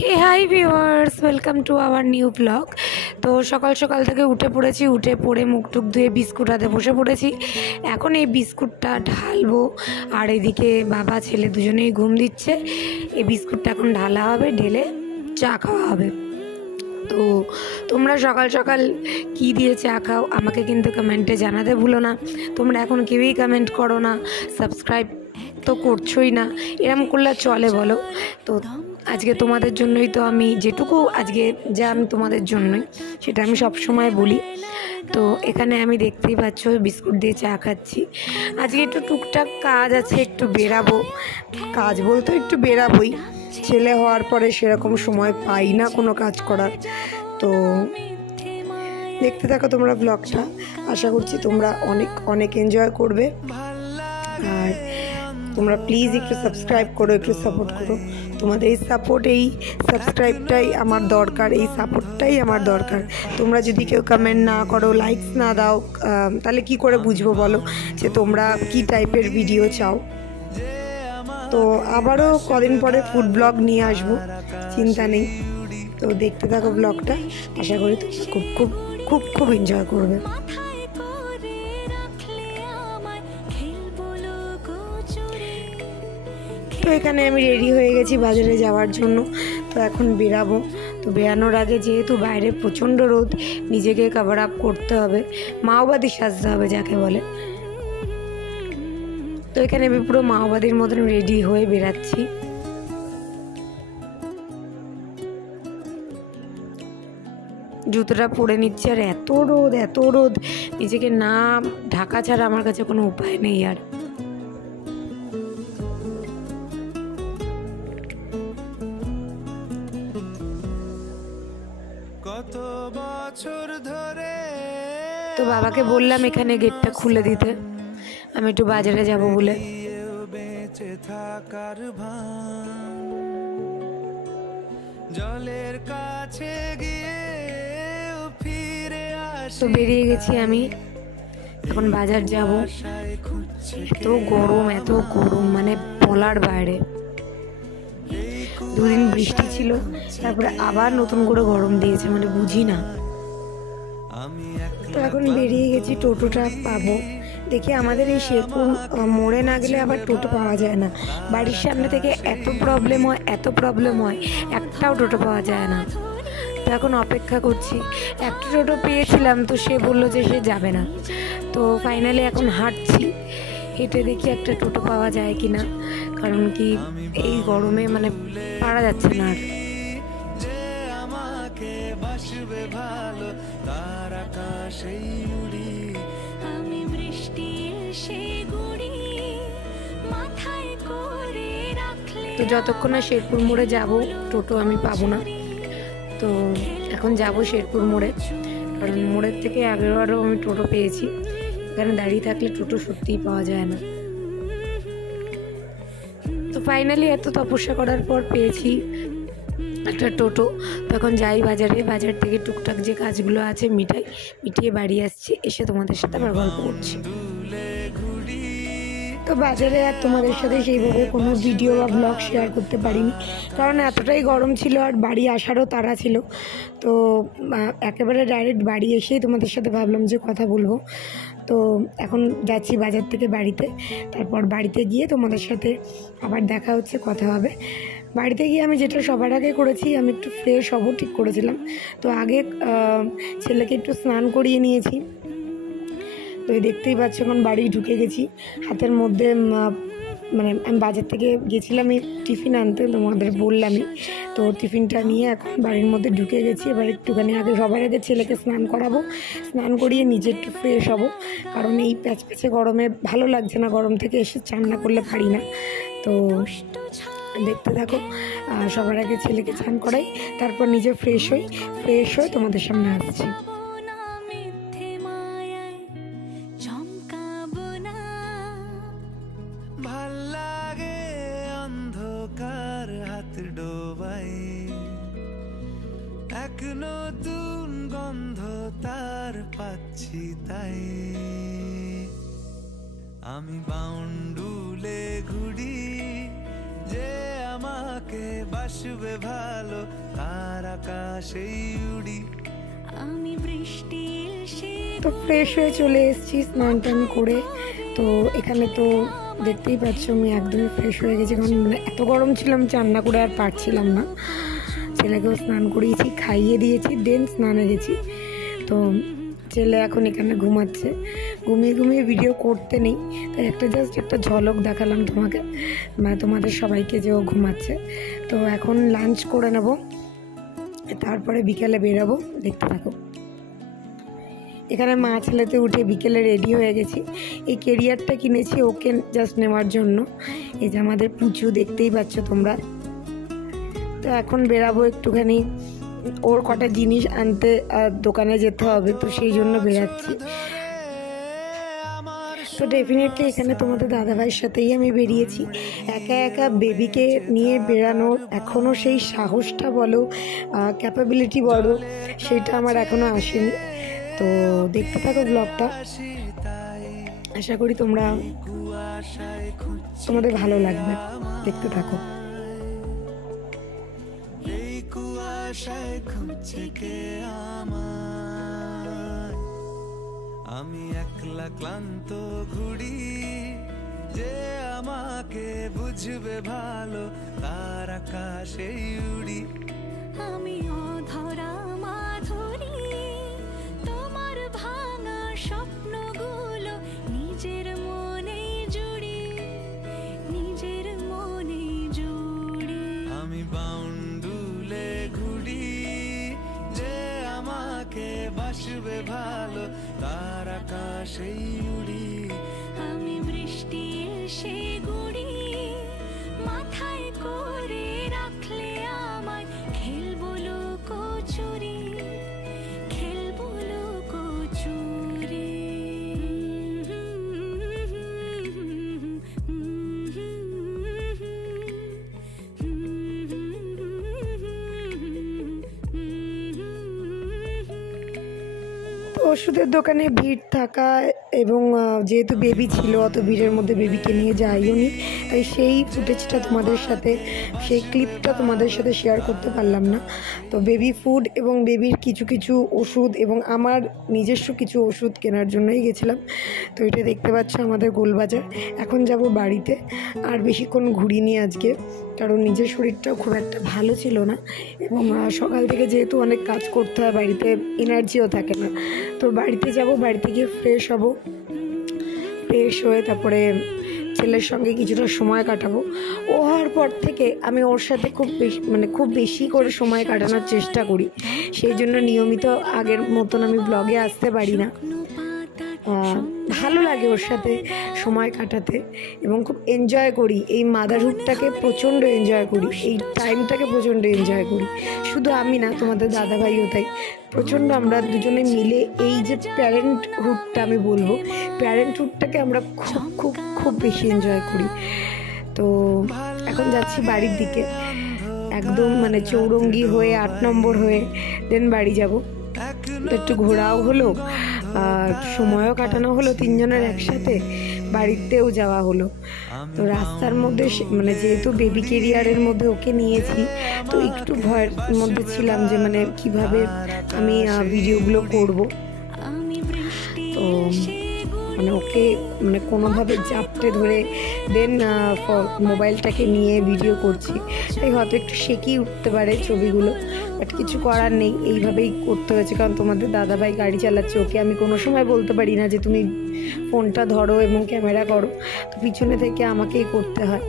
Hey hi viewers, welcome to our new blog. তো সকাল সকাল থেকে উঠে পড়ে মুখ টুক ধুয়ে বিস্কুট হাতে বসে পড়েছি। এখন এই বিস্কুটটা ঢালবো, আর এদিকে বাবা ছেলে দুজনেই ঘুম দিচ্ছে। এই বিস্কুটটা এখন ঢালা হবে, ঢেলে চা খাওয়া হবে। তো তোমরা সকাল সকাল কী দিয়ে চা খাও আমাকে কিন্তু কমেন্টে জানাতে ভুলো না। তোমরা এখন কেউই কমেন্ট করো না, সাবস্ক্রাইব তো করছোই না, এরম করলে চলে বলো? তো আজকে তোমাদের জন্যই তো আমি যেটুকু আজকে যা আমি তোমাদের জন্যই সেটা আমি সব সময় বলি। তো এখানে আমি দেখতেই পাচ্ছ বিস্কুট দিয়ে চা খাচ্ছি। আজকে একটু টুকটাক কাজ আছে, একটু বেরাবো। কাজ বলতে একটু বেরাবোই, ছেলে হওয়ার পরে সেরকম সময় পাই না কোনো কাজ করার। তো দেখতে থাকো তোমরা ব্লগটা, আশা করছি তোমরা অনেক অনেক এনজয় করবে। আর তোমরা প্লিজ একটু সাবস্ক্রাইব করো, একটু সাপোর্ট করো। তোমাদের এই সাপোর্ট, এই সাবস্ক্রাইবটাই আমার দরকার, এই সাপোর্টটাই আমার দরকার। তোমরা যদি কেউ কমেন্ট না করো, লাইকস না দাও, তাহলে কি করে বুঝবো বলো যে তোমরা কি টাইপের ভিডিও চাও। তো আবারও কদিন পরে ফুড ব্লগ নিয়ে আসবো, চিন্তা নেই। তো দেখতে থাকো ব্লগটা, আশা করি খুব খুব খুব খুব এনজয় করবে। তো এখানে আমি রেডি হয়ে গেছি বাজারে যাওয়ার জন্য। তো এখন বেরাবো। তো বেরানোর আগে যেহেতু বাইরে প্রচণ্ড রোদ, নিজেকে কভার আপ করতে হবে, মাওবাদী সাজতে হবে যাকে বলে। তো এখানে আমি পুরো মাওবাদীর মতন রেডি হয়ে বেরাচ্ছি। জুতোটা পরে নিচ্ছি, আর এত রোদ, নিজেকে না ঢাকা ছাড়া আমার কাছে কোনো উপায় নেই। আর কত বছর ধরে তো বাবাকে বললাম এখানে গেটটা খুলে দিতে, আমি একটু বাজারে যাব বলে। বেঁচে থাকার ভান জলের কাছে গিয়ে ফিরে আসে। তো বেরিয়ে গেছি আমি, এখন বাজার যাব। এত গরম মানে বলার বাইরে। দুদিন বৃষ্টি ছিল, তারপরে আবার নতুন করে গরম দিয়েছে, মানে বুঝি না। তো এখন বেরিয়ে গেছি, টোটোটা পাবো দেখি। আমাদের এই শেরপুর মোড়ে না গেলে আবার টোটো পাওয়া যায় না। বাড়ির সামনে থেকে এত প্রবলেম হয়, একটাও টোটো পাওয়া যায় না। তো এখন অপেক্ষা করছি। একটা টোটো পেয়েছিলাম, তো সে বললো যে সে যাবে না। তো ফাইনালি এখন হাঁটছি, হেঁটে দেখি একটা টোটো পাওয়া যায় কি না, কারণ কি এই গরমে মানে পারা যাচ্ছে না আর। ভালো তার আকাশেই উড়ি আমি, বৃষ্টি এসে গুড়ি মাথায় করে রাখলে। তো যতক্ষণ না শেরপুর মোড়ে যাব টোটো আমি পাবো না। তো এখন যাব শেরপুর মোড়ে, কারণ মোড়ের থেকে আগেরবারও আমি টোটো পেয়েছি। এখানে দাঁড়িয়ে থাকলে টোটো সত্যিই পাওয়া যায় না। তো ফাইনালি এত তপস্যা করার পর পেয়েছি একটা টোটো। তখন যাই বাজারে, বাজার থেকে টুকটাক যে কাজগুলো আছে মিটিয়ে বাড়ি আসছি, এসে তোমাদের সাথে আবার গল্প করছি। তো বাজারে আর তোমাদের সাথে সেইভাবে কোনো ভিডিও বা ব্লগ শেয়ার করতে পারিনি, কারণ এতটাই গরম ছিল আর বাড়ি আসারও তাড়া ছিল। তো একেবারে ডাইরেক্ট বাড়ি এসেই তোমাদের সাথে ভাবলাম যে কথা বলবো। তো এখন যাচ্ছি বাজার থেকে বাড়িতে, তারপর বাড়িতে গিয়ে তোমাদের সাথে আবার দেখা হচ্ছে, কথা হবে। বাড়িতে গিয়ে আমি যেটা সবার আগে করেছি, আমি একটু ফ্রেশ হবো ঠিক করেছিলাম। তো আগে ছেলেকে একটু স্নান করিয়ে নিয়েছি। তো দেখতেই পাচ্ছ এখন বাড়ি ঢুকে গেছি। হাতের মধ্যে মানে আমি বাজার থেকে গেছিলাম এই টিফিন আনতে, তোমাদের বললামই। তো টিফিনটা নিয়ে এখন বাড়ির মধ্যে ঢুকে গেছি। এবার একটুখানি সবার আগে ছেলেকে স্নান করাবো, স্নান করিয়ে নিজে একটু ফ্রেশ হবো, কারণ এই প্যাচপ্যাচে গরমে ভালো লাগছে না, গরম থেকে এসে চান না করলে পারি না। তো দেখতে থাকো, সবার আগে ছেলেকে স্নান করাই, তারপর নিজে ফ্রেশ হয়ে তোমাদের সামনে আসছি। এক নতুন গন্ধ তার পাচ্ছি, তাই আমি বাউন্ডুলে ঘুরি যে আমাকে আমাকে বাসবে ভালো তার আকাশেই উড়ি আমি বৃষ্টি তো ফ্রেশ হয়ে চলে এসেছি স্নান টান করে। তো এখানে তো দেখতেই পাচ্ছ আমি একদমই ফ্রেশ হয়ে গেছি, কারণ মানে এত গরম ছিলাম চান না করে আর পারছিলাম না। ছেলেকেও স্নান করিয়েছি, খাইয়ে দিয়েছি, দেন স্নানে গেছি। তো ছেলে এখন এখানে ঘুমাচ্ছে, ঘুমিয়ে ভিডিও করতে নেই, তাই জাস্ট একটা ঝলক দেখালাম তোমাকে, মানে তোমাদের সবাইকে, যে ও ঘুমাচ্ছে। তো এখন লাঞ্চ করে নেব, তারপরে বিকেলে বেরোবো, দেখতে থাকো। এখানে মা ছেলেতে উঠে বিকেলে রেডি হয়ে গেছি। এই কেরিয়ারটা কিনেছি ওকে জাস্ট নেওয়ার জন্য। এই যে আমাদের পুচু, দেখতেই পাচ্ছ তোমরা। তো এখন বেরাবো একটুখানি, ওর কটা জিনিস আনতে দোকানে যেতে হবে, তো সেই জন্য বেরাচ্ছি। তো ডেফিনেটলি এখানে তোমাদের দাদাভাইয়ের সাথেই আমি বেরিয়েছি। একা একা বেবিকে নিয়ে বেরানোর এখনও সেই সাহসটা বলো, ক্যাপাবিলিটি বলো, সেটা আমার এখনও আসেনি। তো দেখতে থাকো ব্লগটা, আশা করি তোমাদের ভালো লাগবে, দেখতে থাকো। আমি একলা ক্লান্ত ঘুরি, যে আমাকে বুঝবে ভালো তার আকাশেই উড়ি আমি অধরা মাধুরী, তোমার ভাঙা স্বপ্নগুলো নিজের মনে জুড়ি, নিজের মনে জুড়ি আমি বাউন্ডুলে ঘুরি, যে আমাকে বাসবে ভালো তার আকাশেই উড়ি আমি বৃষ্টি সে গুড়ি, মাথায় করে রাখলে আমায় খেলবো লুকোচুরি, খেলবো লুকোচুরি। ওষুধের দোকানে ভিড় থাকা এবং যেহেতু বেবি ছিল, অত ভিড়ের মধ্যে বেবিকে নিয়ে যাইও নি, তাই সেই ফুটেজটা তোমাদের সাথে, সেই ক্লিপটা তোমাদের সাথে শেয়ার করতে পারলাম না। তো বেবি ফুড এবং বেবির কিছু ওষুধ এবং আমার নিজস্ব কিছু ওষুধ কেনার জন্যই গেছিলাম। তো এটা দেখতে পাচ্ছ আমাদের গোলবাজার। এখন যাব বাড়িতে, আর বেশিক্ষণ ঘুরিনি আজকে, কারণ নিজের শরীরটাও খুব একটা ভালো ছিল না, এবং সকাল থেকে যেহেতু অনেক কাজ করতে হয় বাড়িতে, এনার্জিও থাকে না। তো বাড়িতে যাব, বাড়িতে গিয়ে ফ্রেশ হব, ফ্রেশ হয়ে তারপরে ছেলের সঙ্গে কিছুটা সময় কাটাবো। ও হওয়ার পর থেকে আমি ওর সাথে খুব বেশি করে সময় কাটানোর চেষ্টা করি, সেই জন্য নিয়মিত আগের মতন আমি ব্লগে আসতে পারি না। ভালো লাগে ওর সাথে সময় কাটাতে এবং খুব এনজয় করি, এই মাদারহুডটাকে প্রচণ্ড এনজয় করি, এই টাইমটাকে প্রচণ্ড এনজয় করি। শুধু আমি না, তোমাদের দাদাভাইও তাই, প্রচণ্ড আমরা দুজনে মিলে এই যে প্যারেন্টহুডটা, আমি বলবো প্যারেন্টহুডটাকে আমরা খুব বেশি এনজয় করি। তো এখন যাচ্ছি বাড়ির দিকে, একদম মানে চৌরঙ্গি হয়ে 8 নম্বর হয়ে দেন বাড়ি যাব। একটু ঘোরাও হলো, সময়ও কাটানো হলো তিনজনের একসাথে, বাড়িতেও যাওয়া হলো। তো রাস্তার মধ্যে মানে যেহেতু বেবি কেরিয়ারের মধ্যে ওকে নিয়েছি, তো একটু ভয়ের মধ্যে ছিলাম যে মানে কিভাবে আমি ভিডিওগুলো করব। তো মানে ওকে মানে কোনোভাবে জাপটে ধরে দেন মোবাইলটাকে নিয়ে ভিডিও করছি, তাই হয়তো একটু শেখেই উঠতে পারে ছবিগুলো, বাট কিছু করার নেই, এইভাবেই করতে হয়েছে। কারণ তোমাদের দাদাভাই গাড়ি চালাচ্ছে, ওকে আমি কোনো সময় বলতে পারি না যে তুমি ফোনটা ধরো এবং ক্যামেরা করো, তো পিছনে থেকে আমাকেই করতে হয়।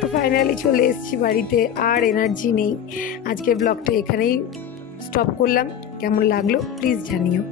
তো ফাইনালি চলে এসেছি বাড়িতে, আর এনার্জি নেই। আজকের ব্লগটা এখানেই স্টপ করলাম। কেমন লাগলো প্লিজ জানিও।